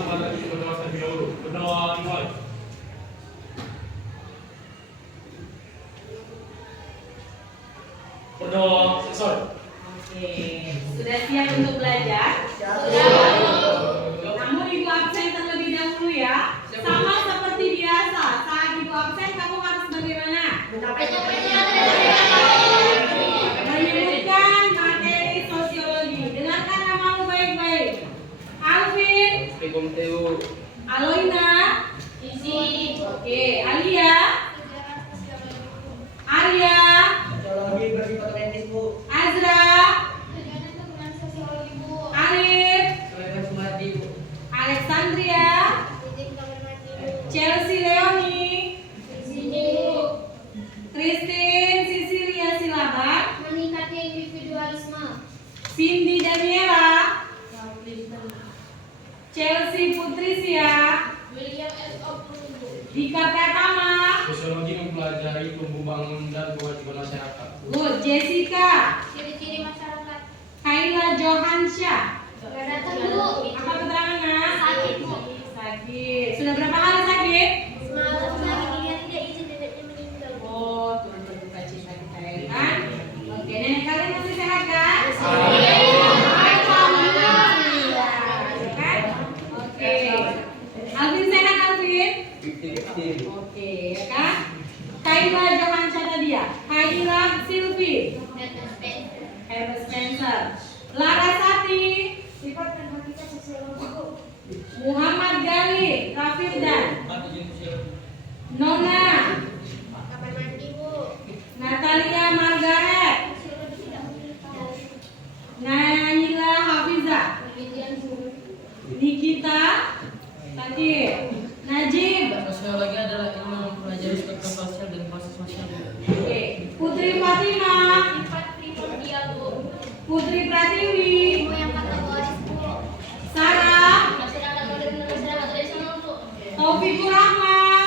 kembali lagi berdoa terlebih dahulu. Berdoa dimulai. Berdoa selesai. Oke, sudah siap untuk belajar? Namun ibu absen terlebih dahulu ya. Sama seperti biasa, saat ibu absen kamu harus bagaimana? Menyebutkan materi sosiologi. Dengarkan namamu baik-baik. Alvin, Aloina, oke, Alia, Arya, Azra, Alif, Alexandria, Chelsea Leoni, Christine Sisilia Silaban, Meningkatnya individualisme. Cindy Daniela, Chelsea Putrisia, William S. Oprundo. Dika Pratama, Sosiologi mempelajari tumbuh bangun dan kewajiban masyarakat. Good, Jessica, Ciri-ciri masyarakat. Kayla Johansyah. Gak datang dulu. Apa keterangannya? Sakit, Bu. Sakit. Sudah berapa hari sakit? Semalam lagi dilihat dia izin neneknya meninggal. Oh, turut berduka cita kita ya kan? Oke, nenek kalian masih sehat kan? Alhamdulillah. Ya kan? Oke. Alvin sehat Alvin? Oke, ya kan? Kayla Johansyah tadi ya. Kayla Silvi, Herbert Spencer, Larasati, Sifat dan hakikat sosiologi, Bu. Muhammad Gali, Rafirdan, Nona, Kamar mandi, Bu. Natalia Margaret, Sosiologi tidak memiliki Naila Hafiza, penelitian, Bu. Nikita, Sakir, Najib, Sosiologi adalah ilmu mempelajari struktur sosial dan proses sosial. oke, Putri Fatima, Sifat primordial, Bu. Putri Pratiwi, Ilmu yang kategoris, Bu. Sarah, Masyarakat modern dan masyarakat tradisional, Bu. Taufikur Rahman,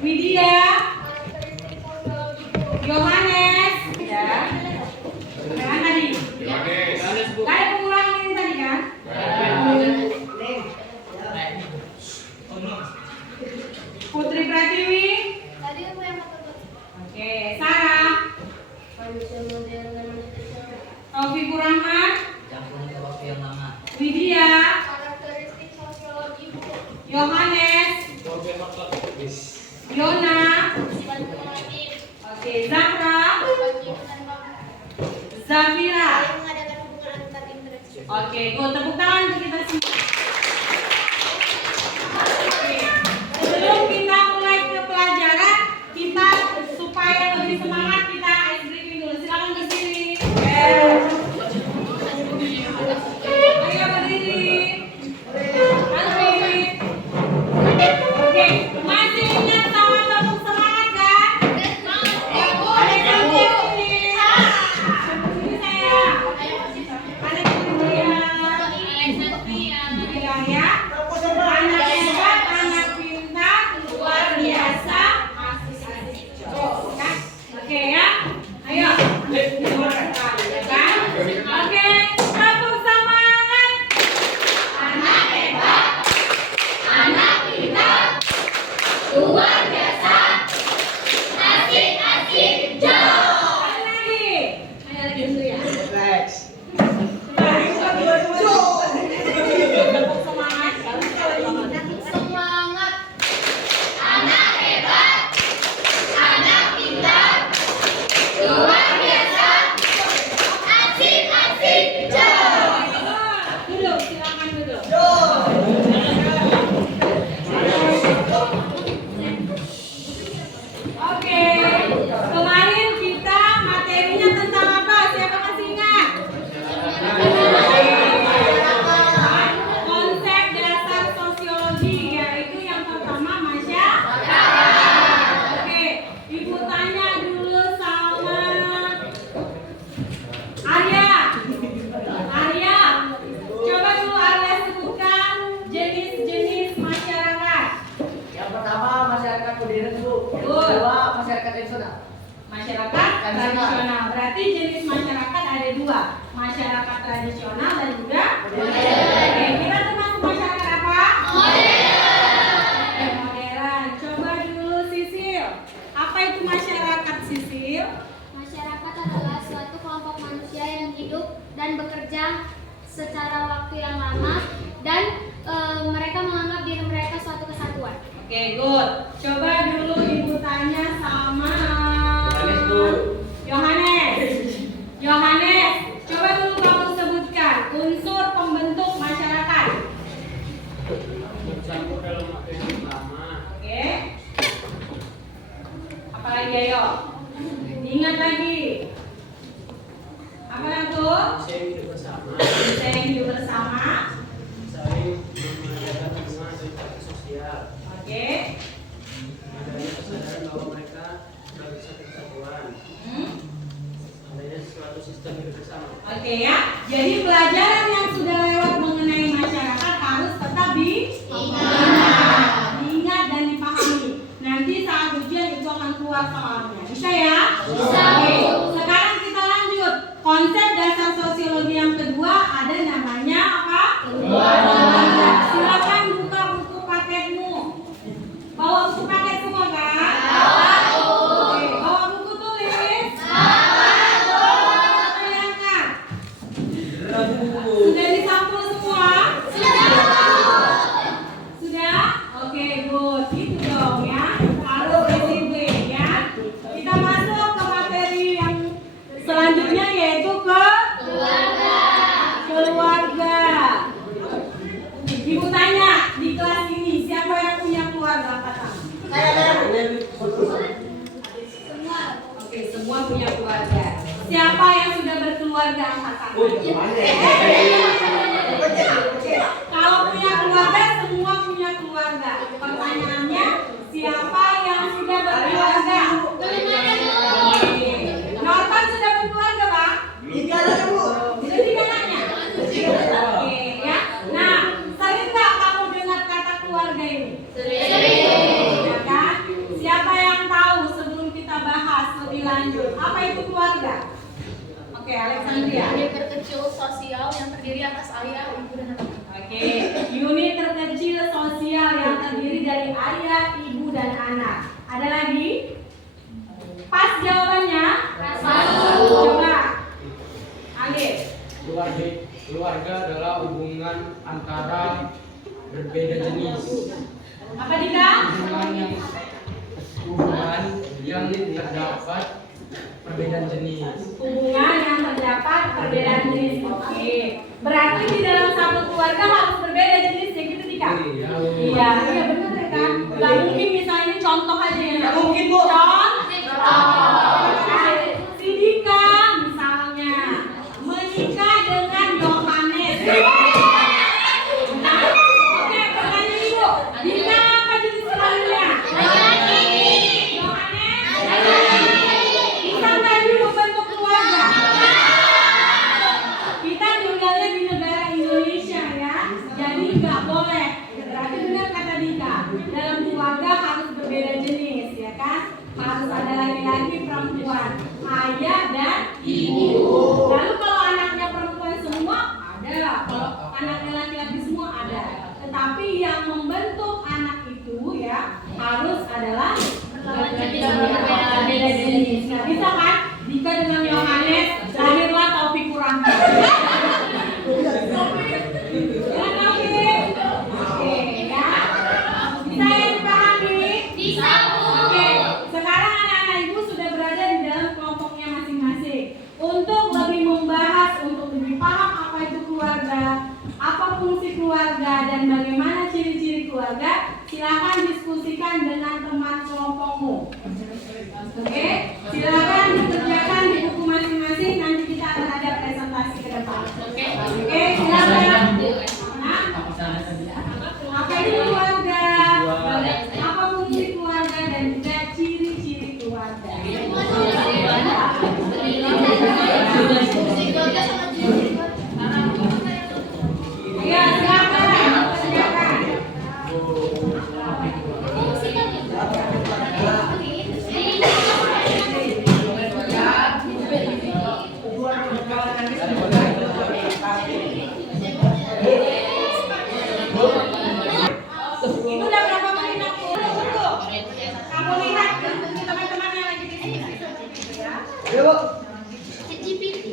Widya, Karakteristik sosiologi, Bu. Yohanes, ya, kan tadi? Gak ada pengulangan ini tadi kan? Putri Pratiwi, Tadi ilmu yang kategoris. oke, Sarah, Manusia modern dan manusia tradisional. Taufikur Rahman, Campur ke waktu yang lama. Widya, Karakteristik sosiologi, Bu. Yohanes, Yona, Sifat kumulatif. oke, Zahra, Sifat lingkungan bangun. Zafira. Saling mengadakan hubungan antar interaksi. Oke, go tepuk tangan untuk kita semua. Oke, sebelum kita mulai ke pelajaran, kita supaya lebih semangat kita ice breaking dulu. Silakan ke sini. Ayo berdiri. Alvin. Oke, masih ingat sama tepuk semangat kan? Ada yang di sini. Sini saya. Ada bilang ya, anak hebat, anak pintar, luar biasa, asik-asik. Kan? Oke ya, ayo. Ya kan? Oke, tepuk semangat. Anak hebat, anak pintar, luar biasa, asik-asik. Sekali lagi. Ayo lagi dulu ya. Semangat. Anak hebat, anak pintar, luar biasa, asik-asik. Duduk, silakan duduk. Oke, kemarin kita materinya tentang apa? Siapa masih ingat? Konsep dasar sosiologi, yaitu yang pertama masyarakat. Oke, ibu tanya dulu sama Arya. Arya, coba dulu Arya sebutkan jenis-jenis masyarakat. Yang pertama masyarakat modern, Bu. Yang Good. kedua masyarakat tradisional. Masyarakat tradisional. Berarti jenis masyarakat ada dua, masyarakat tradisional dan juga modern. Oke, kita dan bekerja secara waktu yang lama dan mereka menganggap diri mereka suatu kesatuan. Oke, good. Coba dulu ibu tanya sama Yohanes, Bu. Yohanes, coba dulu kamu sebutkan unsur pembentuk masyarakat. Bercampur dalam waktu yang lama. Oke. Apalagi ayo? Ingat lagi. Apa itu? Saya hidup bersama. Saya hidup bersama. Saling mengadakan hubungan interaksi sosial. Oke. Adanya kesadaran bahwa mereka sebagai satu kesatuan. Adanya suatu sistem hidup bersama. Oke ya. Jadi pelajaran yang sudah lewat mengenai masyarakat harus tetap diingat dan dipahami. Nanti saat ujian itu akan keluar soalnya. Bisa ya? Bisa. Oke. Sekarang kita lanjut. Konsep dasar sosiologi yang kedua ada namanya apa? Keluarga. Silakan buka buku paketmu. Bawa buku paket semua kan? Oke. Bawa buku tulis. Bayangkan. Sudah disampul semua? Sudah? Oke, good. Gitu dong ya. Harus disiplin ya. Kita masuk ke materi yang selanjutnya yaitu keluarga. Ibu tanya di kelas ini siapa yang punya keluarga? Oke, semua punya keluarga. Siapa yang sudah berkeluarga angkat tangan? Kalau punya keluarga, semua punya keluarga. Pertanyaannya, siapa yang sudah berkeluarga? Norman sudah berkeluarga, Pak? Sudah 3 anaknya? Oke, ya. Nah, sering nggak kamu dengar kata keluarga ini? Ya kan? Siapa yang tahu sebelum kita bahas lebih lanjut, apa itu keluarga? Oke, Alexandria. Unit terkecil sosial yang terdiri atas ayah, ibu, dan anak. Oke, unit terkecil sosial yang terdiri dari ayah, ibu, dan anak. Ada lagi? Pas jawabannya? Coba. Alif. Keluarga adalah hubungan antara berbeda jenis. Apa Dika? Hubungan yang terdapat perbedaan jenis. Hubungan yang terdapat perbedaan jenis. Oke. Berarti di dalam satu keluarga harus berbeda jenisnya gitu Dika? Iya benar ya kan? Gak mungkin misalnya ini contoh aja ya. Gak mungkin Bu. Si Dika misalnya menikah dengan Yohanes. Nah, oke pertanyaan Ibu. Dika apa jenis kelaminnya? Yohanes. Bisa nggak dulu bentuk keluarga? Kita tinggalnya di negara Indonesia ya, jadi nggak boleh. Berarti benar kata Dika, dalam keluarga harus berbeda jenis ya kan? Harus ada laki-laki, perempuan, ayah dan ibu. Lalu kalau anaknya perempuan semua ada, kalau anaknya laki-laki semua ada. Tetapi yang membentuk anak itu ya harus adalah berbeda jenis. Nah, bisa kan? Dika dengan Yohanes lahirlah Taufik kurang. Oke, ya. Bisa ya dipahami? Bisa, Bu. Oke, sekarang anak-anak ibu sudah berada di dalam kelompoknya masing-masing. Untuk lebih membahas, untuk lebih paham apa itu keluarga, apa fungsi keluarga, dan bagaimana ciri-ciri keluarga, silakan diskusikan dengan teman kelompokmu. Oke, silakan dikerjakan di buku masing-masing. Nanti kita akan ada presentasi ke depan. Oke, silakan. Nah, apa itu keluarga? Apa fungsi keluarga dan juga ciri-ciri keluarga? Ayo, silakan. Kerjakan. Itu udah berapa menit aku? Tunggu. Kamu lihat teman-teman yang lagi di sini. Ya. ChatGPT.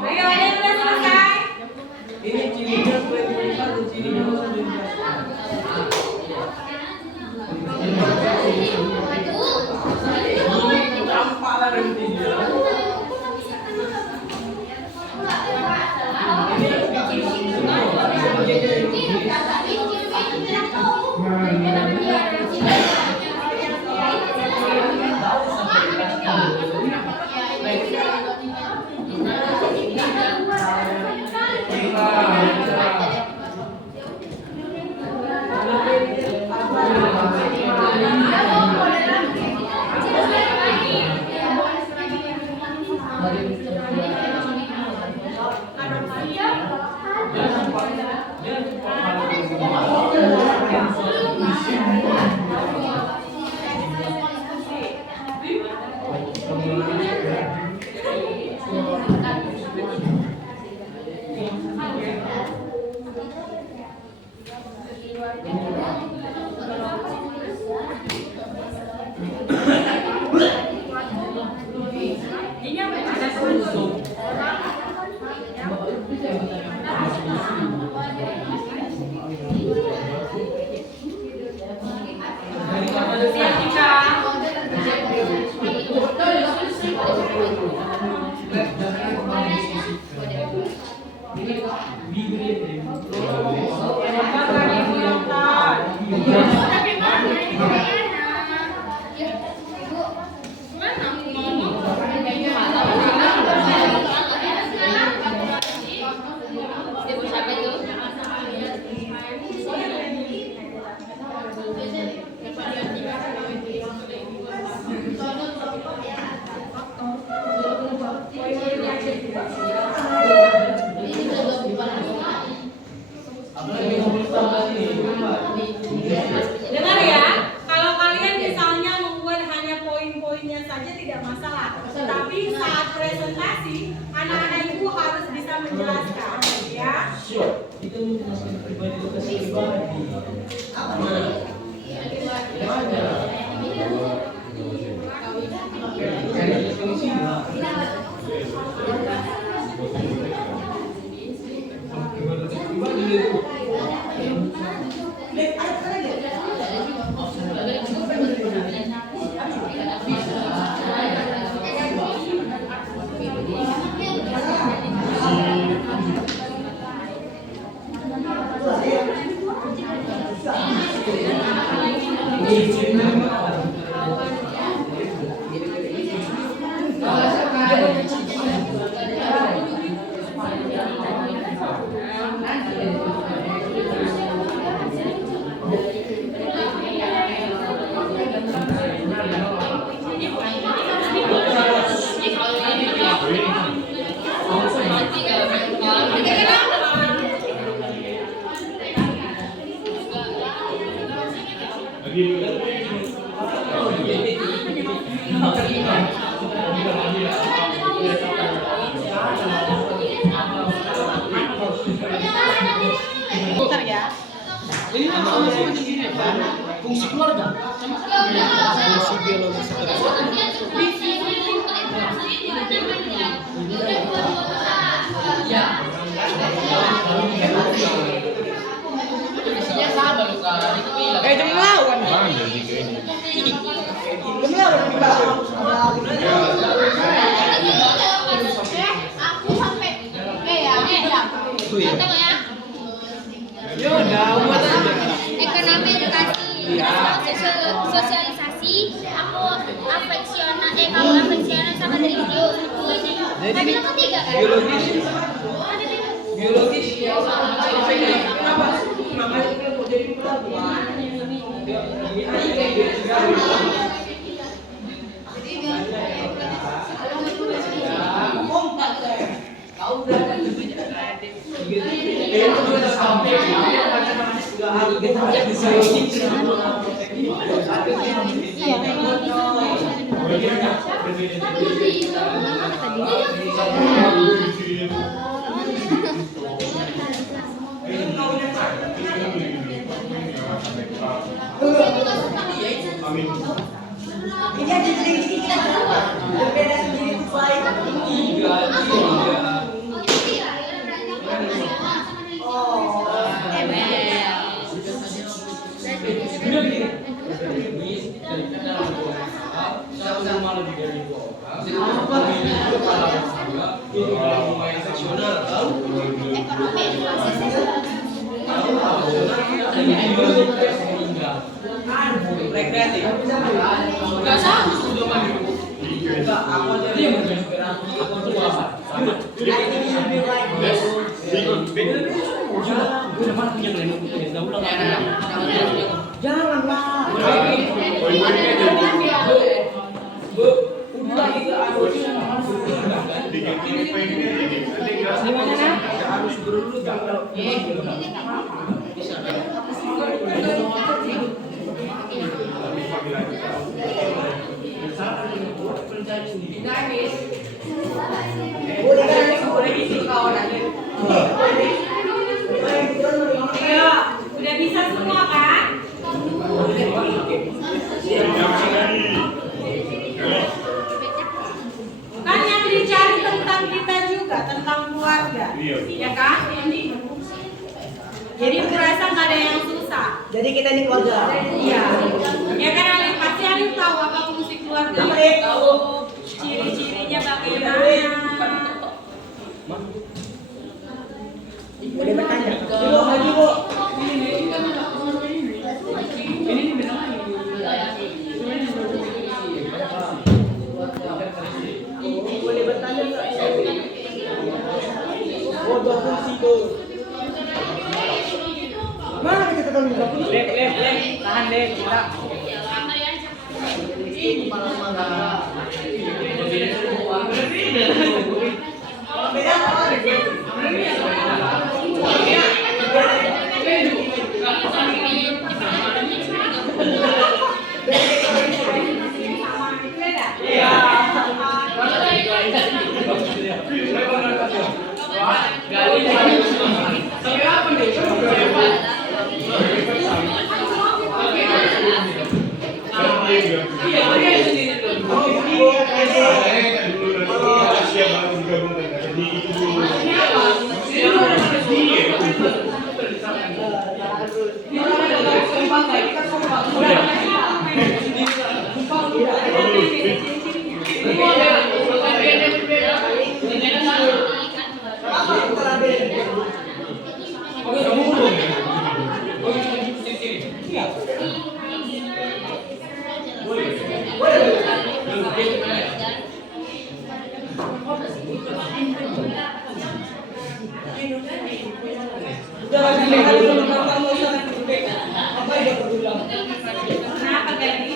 Ayo, ada yang udah selesai? Ini cirinya kue kulipan dan cirinya langsung tampak lah nantinya. Dengar ya, kalau kalian misalnya membuat hanya poin-poinnya saja tidak masalah. Tapi saat presentasi, anak-anak ibu harus bisa menjelaskan, ya. Itu menjelaskan pribadi lokasi pribadi. Apa? Bentar ya. Ini nama sendiri kan? Fungsi keluarga. Fungsi biologis jam lawan. Jam lawan Aku sampai ya. Tengok ya. Ya udah buat aja. Ekonomi edukasi, sosialisasi, kamu afeksioner sama religius. Tapi yang ketiga kan? Biologis. Ada di Biologis ya. Apa? Makanya dia mau jadi pelajar. Kau udah kan lebih ini aja jadi kita berbeda sendiri itu baik. Rekreatif. Enggak sama sudah mandi. Enggak, aku aja dia menginspirasi. Aku tuh apa? Janganlah. Harus dulu Udah bisa semua kan? Kan yang dicari tentang kita juga, tentang keluarga, ya kan? Jadi merasa nggak ada yang susah. Jadi kita ini keluarga. Iya. Ya kan Alif, pasti Alif tahu apa fungsi keluarga itu, ciri-cirinya bagaimana. Boleh bertanya? Ibu, lagi bu. Boleh bertanya nggak? Oh, dua fungsi tuh. Mana kita tahu dua fungsi? Tahan deh, kita. Ini malah. pakai, kita semua udah. Kenapa Gadi?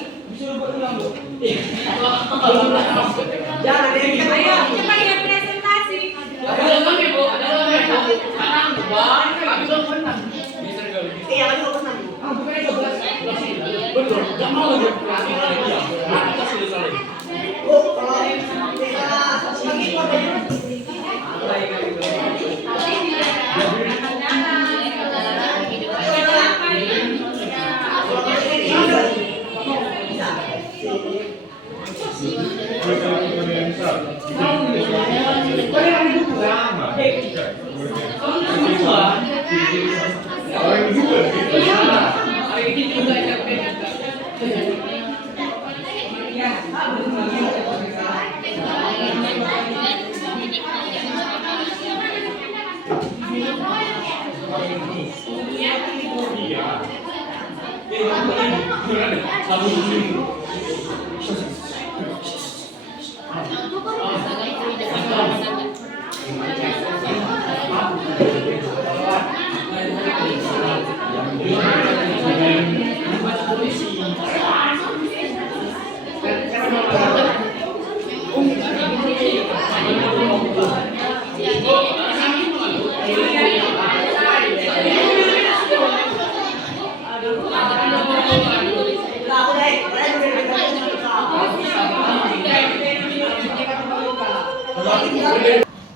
Jangan Ayo, cepat ya presentasi. Iya, kan 26. Betul, nggak mau lagi dia. Kita sudah selesai. Oh, kalau kita lagi keluarganya.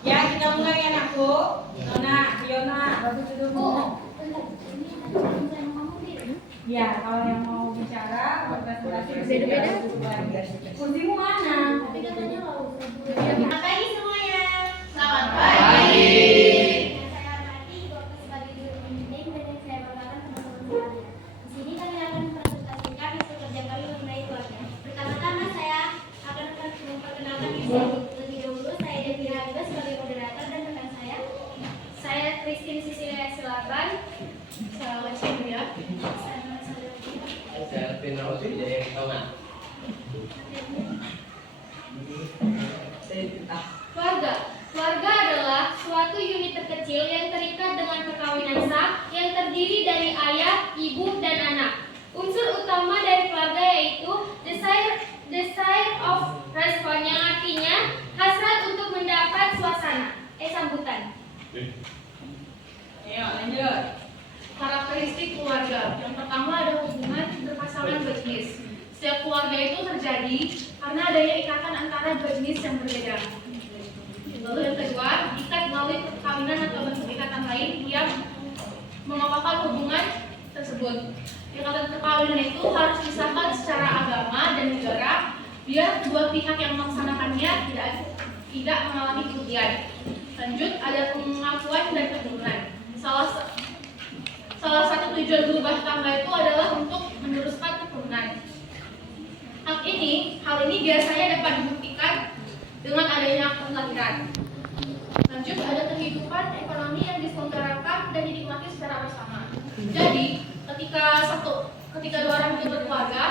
Ya, kita mulai anakku. Yona, bagus dudukmu. Ya, kalau yang mau bicara, berpresentasi beda-beda. Kursimu mana? Selamat pagi semuanya. Selamat pagi. Saya hormati Bapak sebagai guru pendidik dan yang saya banggakan teman-teman sekalian. Di sini kami akan mempresentasikan hasil kerja kami mengenai keluarga. Pertama-tama saya akan memperkenalkan diri saya. Lebih dahulu saya Devi Haliba sebagai moderator dan rekan saya Christine Cecilia Silaban. Selamat siang ya. Saya Pinau jadi Tengah. Keluarga adalah suatu unit terkecil yang terikat dengan perkawinan sah yang terdiri dari ayah, ibu, dan anak. Unsur utama dari keluarga yaitu desire of response yang artinya hasrat untuk mendapat suasana. Sambutan. Ayo lanjut. Karakteristik keluarga. Yang pertama ada hubungan berpasangan dua jenis. Setiap keluarga itu terjadi karena adanya ikatan antara dua jenis yang berbeda. Lalu yang kedua, ikat melalui perkawinan atau bentuk ikatan lain yang mengokohkan hubungan tersebut. Ikatan perkawinan itu harus disahkan secara agama dan negara biar kedua pihak yang melaksanakannya tidak mengalami kerugian. Lanjut, ada pengakuan dan keturunan. Salah satu tujuan berubah tangga itu adalah untuk meneruskan keturunan. Hal ini biasanya dapat dibuktikan dengan adanya akte kelahiran. Lanjut, ada kehidupan ekonomi yang diselenggarakan dan dinikmati secara bersama. Jadi, ketika dua orang itu berkeluarga,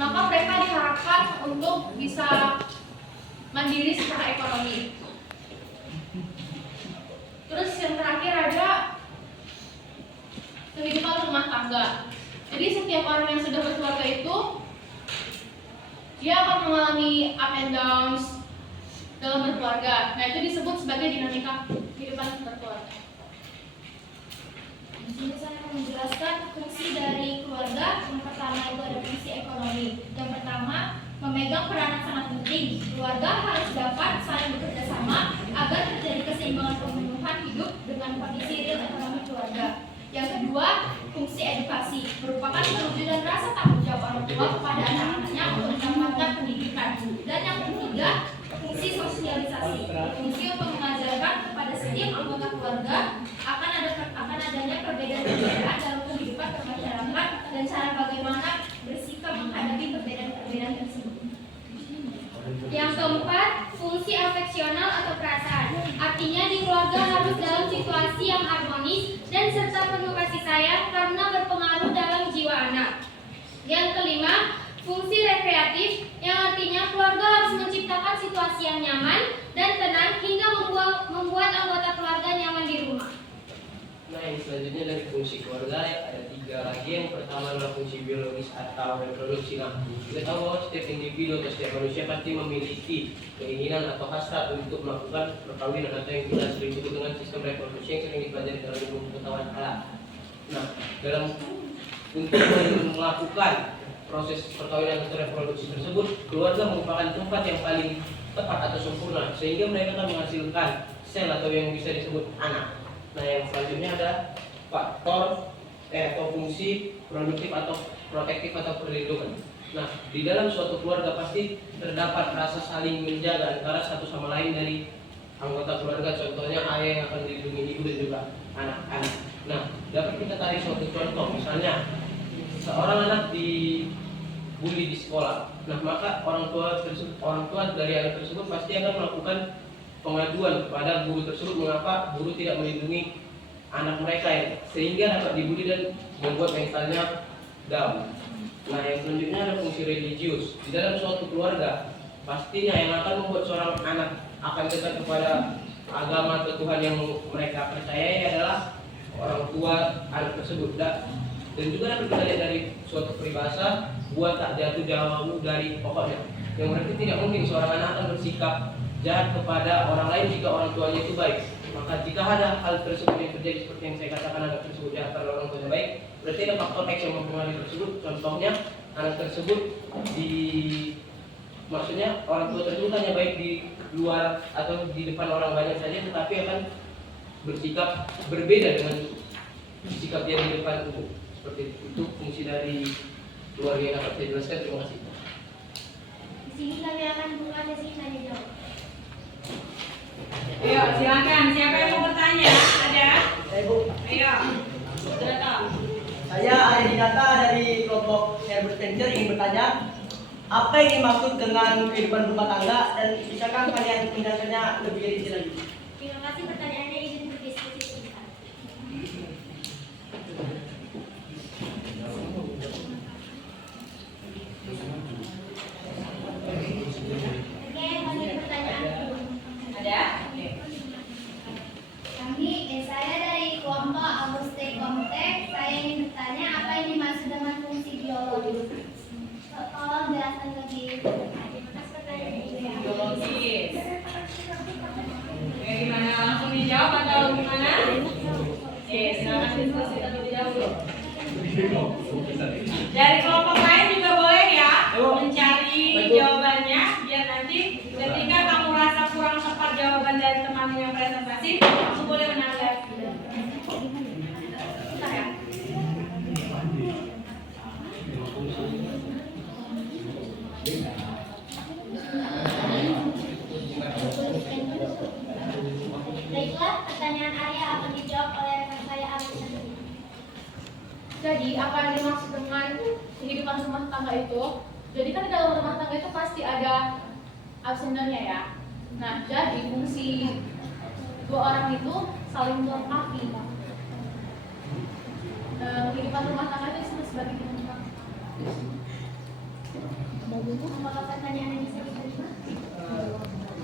maka mereka diharapkan untuk bisa mandiri secara ekonomi. Terus yang terakhir ada kehidupan rumah tangga. Jadi setiap orang yang sudah berkeluarga itu dia akan mengalami up and downs dalam berkeluarga. Nah, itu disebut sebagai dinamika kehidupan berkeluarga. Di sini saya akan menjelaskan fungsi dari keluarga. Yang pertama itu ada fungsi ekonomi. Yang pertama, memegang peranan sangat penting. Keluarga harus dapat saling bekerja sama agar terjadi keseimbangan pemenuhan hidup dengan kondisi real ekonomi keluarga. Yang kedua, fungsi edukasi merupakan perwujudan rasa tanggung jawab orang tua kepada anak-anaknya untuk mendapatkan pendidikan. Dan yang ketiga, fungsi sosialisasi, fungsi untuk mengajarkan kepada setiap anggota keluarga akan adanya perbedaan dalam kehidupan bermasyarakat dan cara kreatif, yang artinya keluarga harus menciptakan situasi yang nyaman dan tenang hingga membuat anggota keluarga nyaman di rumah. Nah, yang selanjutnya dari fungsi keluarga ada 3 lagi. Yang pertama adalah fungsi biologis atau reproduksi. Nah, kita tahu bahwa setiap individu atau setiap manusia pasti memiliki keinginan atau hasrat untuk melakukan perkawinan atau yang kita sering sebut dengan sistem reproduksi yang sering dipelajari dalam ilmu pengetahuan alam. Nah, untuk melakukan proses perkawinan atau reproduksi tersebut, keluarga merupakan tempat yang paling tepat atau sempurna sehingga mereka akan menghasilkan sel atau yang bisa disebut anak. Nah, yang selanjutnya ada faktor atau fungsi produktif atau protektif atau perlindungan. Nah, di dalam suatu keluarga pasti terdapat rasa saling menjaga antara satu sama lain dari anggota keluarga. Contohnya ayah yang akan melindungi ibu dan juga anak-anak. Nah, dapat kita tarik suatu contoh, misalnya seorang anak dibully di sekolah. Nah, maka orang tua dari anak tersebut pasti akan melakukan pengaduan kepada guru tersebut mengapa guru tidak melindungi anak mereka sehingga dapat dibully dan membuat mentalnya down. Nah, yang selanjutnya ada fungsi religius. Di dalam suatu keluarga pastinya yang akan membuat seorang anak akan dekat kepada agama atau Tuhan yang mereka percayai adalah orang tua anak tersebut. Dan juga dapat kita lihat dari suatu peribahasa, buat tak jatuh jauh dari pokoknya. Yang berarti tidak mungkin seorang anak akan bersikap jahat kepada orang lain jika orang tuanya itu baik. Maka jika ada hal tersebut yang terjadi seperti yang saya katakan, anak tersebut jahat karena orang tuanya baik, berarti ada faktor X yang mempengaruhi tersebut. Contohnya anak tersebut maksudnya orang tua tersebut hanya baik di luar atau di depan orang banyak saja, tetapi akan bersikap berbeda dengan sikap dia di depan umum. Seperti itu fungsi dari keluarga yang dapat saya jelaskan. Terima kasih. Di sini kami akan buka sesi tanya jawab. Ayo, silakan. Siapa yang mau bertanya? Ada? Bu. Ayo. Datang. Saya Ari Dinata dari kelompok Herbert Venture ingin bertanya, apa yang dimaksud dengan kehidupan rumah tangga dan bisakah kalian menjelaskannya lebih rinci lagi? Terima kasih pertanyaannya, izin berdiskusi sebentar. Oke, lanjut pertanyaan. Ada? Saya dari kelompok Auguste Comte. Saya ingin bertanya, apa yang dimaksud dengan fungsi biologis? Tolong jelaskan lebih. Atas pertanyaan ini. Biologis. Gimana? Langsung dijawab atau gimana? Oke, silakan diskusi terlebih dahulu. Dari kelompok lain juga boleh ya mencari jawabannya, biar nanti ketika kamu rasa kurang tepat jawaban dari temanmu yang presentasi, kamu boleh menanggapi. Bentar ya. Baiklah, pertanyaan Arya akan dijawab oleh rekan saya Alexander. Jadi apa yang dimaksud dengan kehidupan rumah tangga itu? Jadi kan di dalam rumah tangga itu pasti ada absendernya ya. Nah, jadi fungsi dua orang itu saling melengkapi. Kehidupan rumah tangga itu disebut sebagai kehidupan. Apakah pertanyaan yang bisa diterima?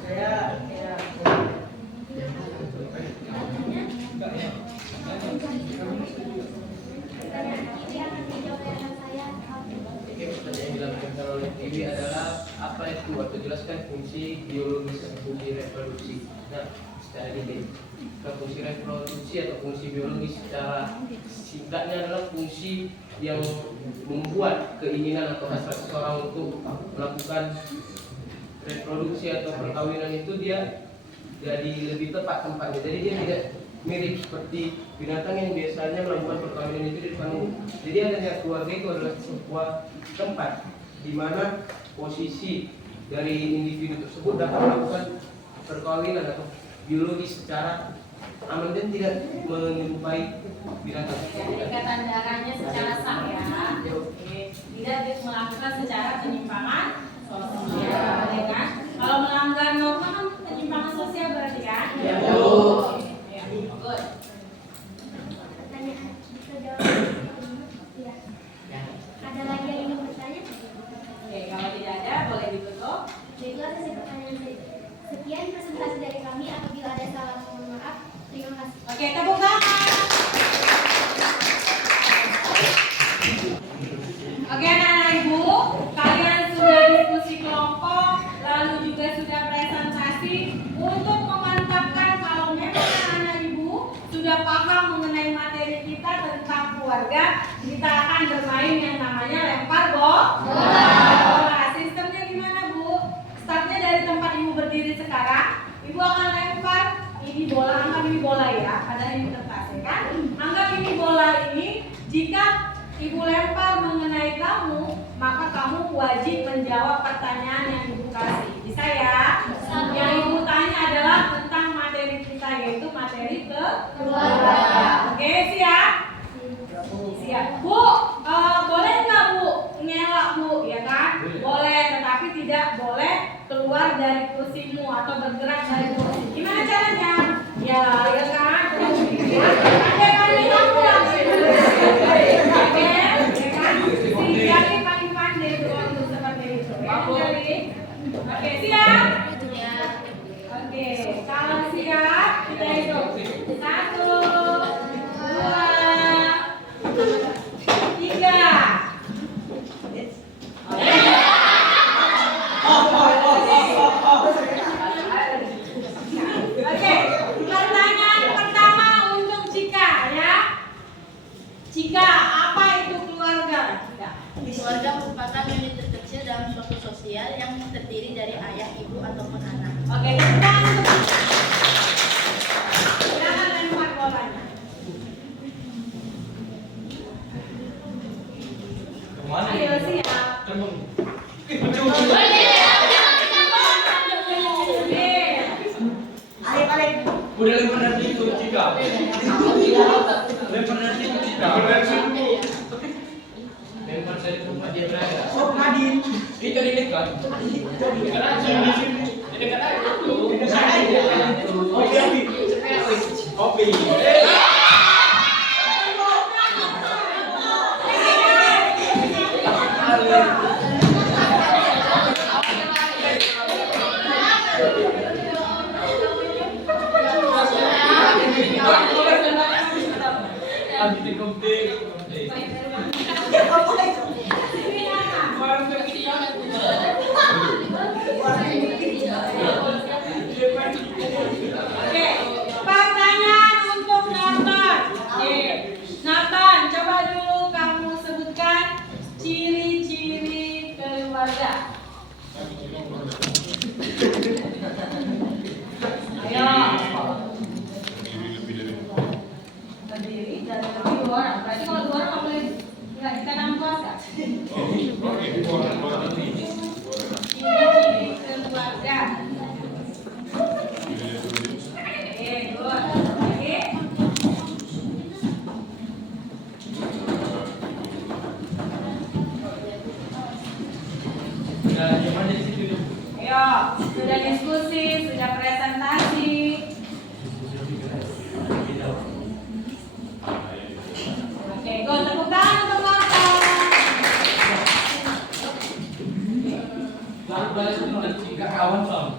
Saya Pertanyaan ini akan dijawab oleh rekan saya. Oke, pertanyaan yang dilakukan oleh Tiwi adalah apa itu atau jelaskan fungsi biologis dan fungsi reproduksi. Nah, secara detail, fungsi reproduksi atau fungsi biologis secara singkatnya adalah fungsi yang membuat keinginan atau hasrat seseorang untuk melakukan reproduksi atau perkawinan itu dia jadi lebih tepat tempatnya. Jadi dia tidak mirip seperti binatang yang biasanya melakukan perkawinan itu di depan umum. Jadi adanya keluarga itu adalah sebuah tempat di mana posisi dari individu tersebut dapat melakukan perkawinan atau biologis secara aman dan tidak menyerupai binatang. Ikatan darahnya secara sah ya. Oke. Tidak melakukan secara penyimpangan sosial, ya kan? Kalau melanggar norma kan penyimpangan sosial berarti kan? Ya, Bu. Ya, good. Pertanyaan bisa jawab? Ya. Ada lagi yang ingin bertanya? Oke, kalau Bola. Sistemnya gimana, Bu? Startnya dari tempat Ibu berdiri sekarang. Ibu akan lempar ini bola, anggap ini bola ya, padahal ini kertas ya kan? Anggap ini bola ini, jika Ibu lempar mengenai kamu, maka kamu wajib menjawab pertanyaan yang Ibu kasih. Bisa ya? Yang Ibu tanya adalah tentang materi kita, yaitu materi keluarga. Oke, siap? Siap. Bu, boleh nggak Bu ngelak Bu, ya kan? Boleh, tetapi tidak boleh keluar dari kursimu atau bergerak dari kursi. Gimana caranya? Ya kan? Pandai-pandai kamu lah. Oke, ya kan? Jadi pandai-pandai untuk seperti itu. Ya, jadi. Oke, siap? Oke, kalau siap kita hitung 1, 2, 3. Oke, pertanyaan pertama untuk Cika ya. Cika, apa itu keluarga? Keluarga merupakan unit terkecil dalam suatu sosial yang terdiri dari ayah, ibu, ataupun anak. Oke, kita untuk silakan lempar bolanya. Ayo siap. Udah lempar nanti itu Cika. Lempar nanti itu Cika. Lempar dari tempat dia berada. Itu di dekat. Di dekat aja. Kopi. Oke, pertanyaan untuk Nathan. Nathan, coba dulu kamu sebutkan ciri-ciri keluarga. Ayo. Terdiri dari lebih 2 orang. Berarti kalau 2 orang nggak boleh nggak ditanam puasa. Ciri-ciri keluarga. Ayo, sudah diskusi, sudah presentasi. Oke, go tepuk tangan untuk Nathan. Balas itu Cika kawan Bang.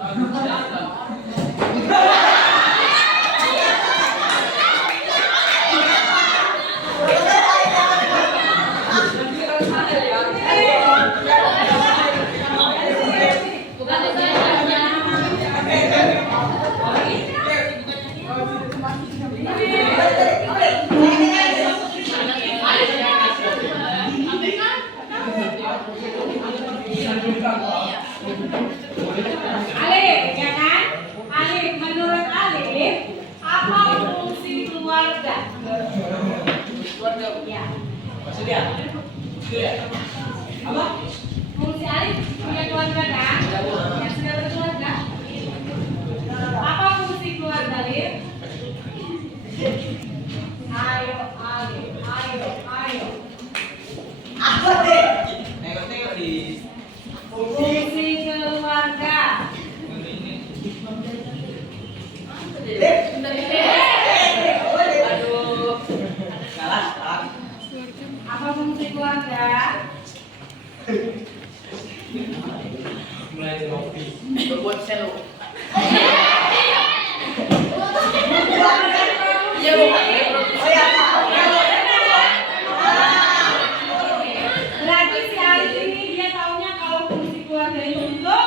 Alif, ya kan? Alif, menurut Alif, apa fungsi keluarga? Ya. Maksudnya? Iya. Apa? Fungsi Alif punya keluarga kan? Ya, sudah berkeluarga. Apa fungsi keluarga, Alif? Ayo, Alif, ayo. Tengok di Fungsi keluarga. Aduh. Salah. Apa fungsi keluarga? Mulai dari kopi. Berbuat selo. Iya, Bu. Oh ya. Berarti si Alif ini dia taunya kalau fungsi keluarga itu untuk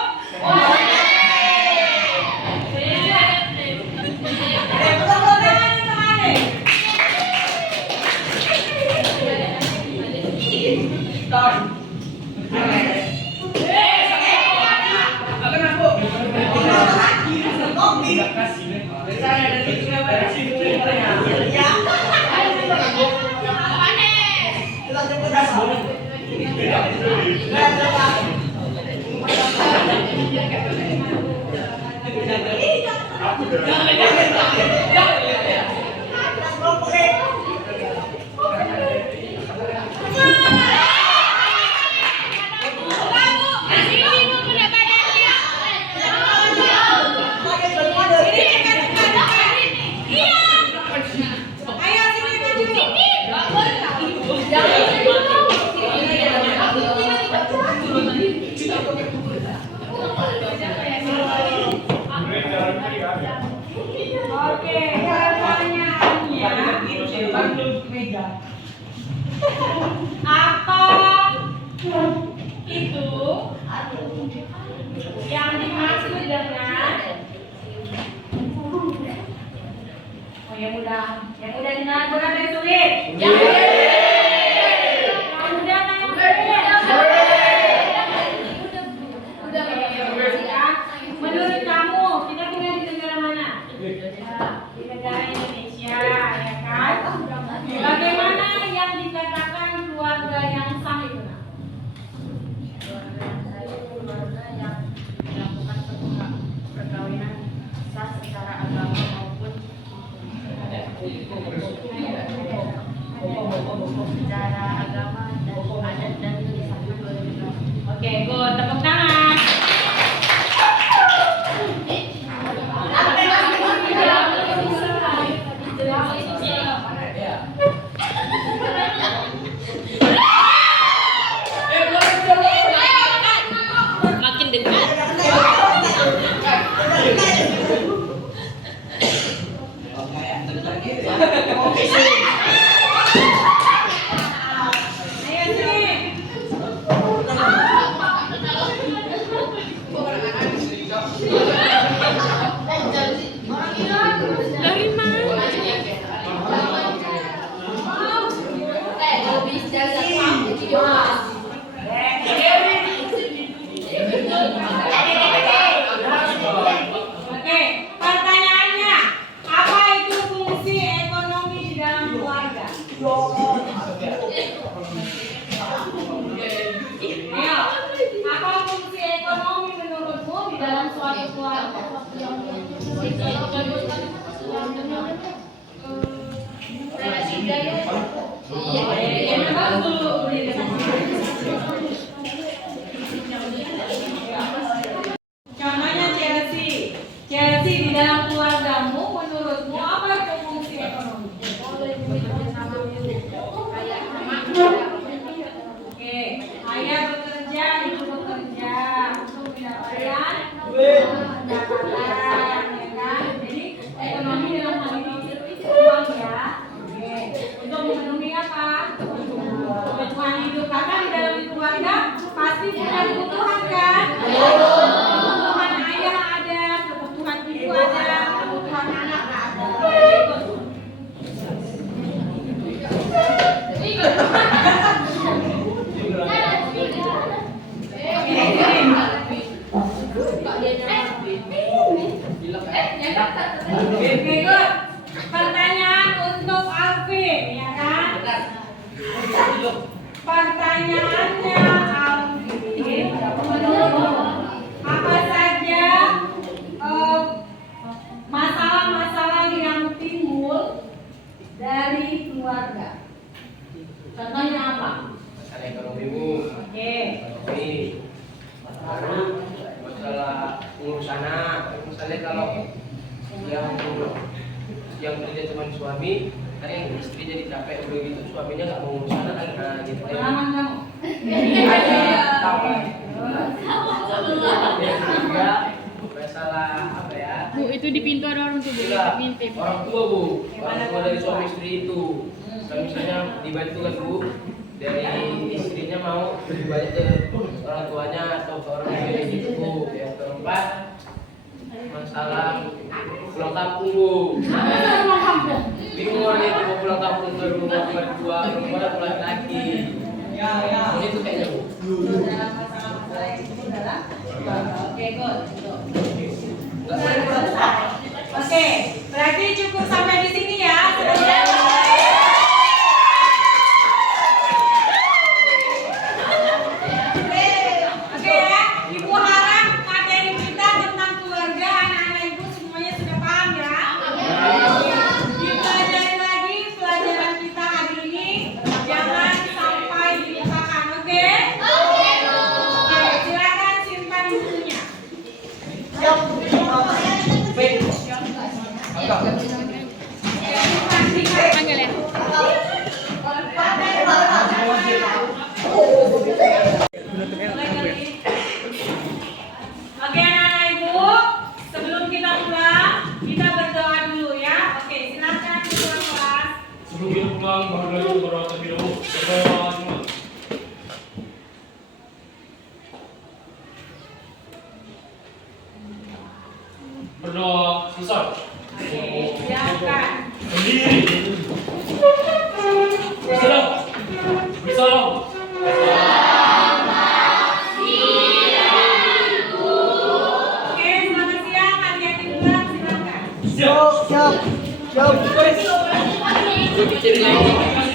Oke, pertanyaannya apa itu yang dimaksud dengan yang mudah dengan berat dan sulit. Yang mudah dan yang sulit. Menurut kamu kita tinggal di negara mana? Di negara Indonesia, ya kan? Bagaimana yang dikatakan keluarga yang sah itu? Keluarga yang melakukan perkawinan sah secara agama maupun secara agama dan adat dan disahkan oleh negara. Oke, good. Tepuk tangan. Makin dekat. Ayo sini. Oke, pertanyaannya, apa itu fungsi ekonomi di dalam keluarga? Ayo, apa fungsi ekonomi menurutmu di dalam suatu keluarga? Contohnya Chelsea di dalam keluargamu menurutmu apa itu fungsi ekonomi? Oke, ayah bekerja, ibu bekerja untuk mendapatkan pendapatan, ya kan? Jadi ekonomi dalam hal ini uang ya. Oke, untuk memenuhi apa? Kebutuhan hidup. Karena di dalam keluarga pasti punya kebutuhan kan? Kebutuhan ayah ada, kebutuhan ibu ada, kebutuhan anak ada. Oke, good. Pertanyaan untuk Alvin, ya kan? Pertanyaannya Alvin, menurut apa saja masalah-masalah yang timbul dari keluarga? Contohnya apa? Masalah ekonomimu. Oke. Ekonomi. Baru masalah ngurus anak. Misalnya kalau yang kerja cuma suami, kan yang istri jadi capek udah gitu, suaminya nggak mau ngurus anak kan, nah gitu ya. Pengalaman kamu? Tahu kan? Juga masalah apa ya? Bu, itu di pintu ada orang tuh, Bu. Juga Ngintip. orang tua bu, orang tua dari suami istri itu. Kalau misalnya dibantu kan bu, dari istrinya mau lebih banyak ke orang tuanya atau ke orang tuanya gitu bu. Yang keempat masalah pulang kampung bu. Pulang kampung. Bingung orang itu mau pulang kampung ke rumah mertua, rumah pulang lagi. Ya. Ini tuh kayaknya bu. good. Oke, berarti cukup sampai di sini ya. Oke ya, Ibu harap materi kita tentang keluarga anak-anak Ibu semuanya sudah paham ya. Dipelajari lagi pelajaran kita hari ini, jangan sampai dilupakan, oke? Oke, silakan simpan bukunya. Oke anak-anak Ibu, sebelum kita pulang, kita berdoa dulu ya. Oke, silakan ketua kelas. Sebelum kita pulang, baru dulu berdoa terlebih dahulu. Berdoa semua. Berdoa selesai. Oke, silakan. Berdiri. Bersalam. Bersalam. Oke, selamat siang. Hati-hati pulang, silakan. Siap. Siap. Siap. Gue kecil lagi.